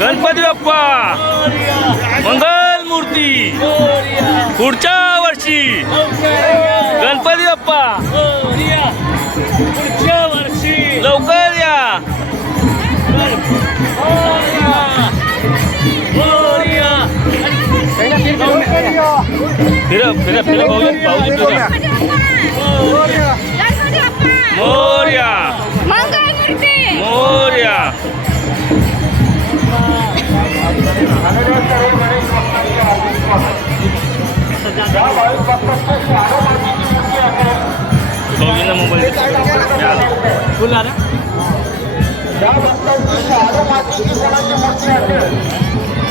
गणपती बाप्पा मंगल मूर्ती पुढच्या वर्षी गणपती बाप्पा पुढच्या वर्षी लवकर या फिर फिर फिर मोरया मोरया मोबाईल ज्या भक्तांची शाडू मातीची कोणाची मूर्ती असेल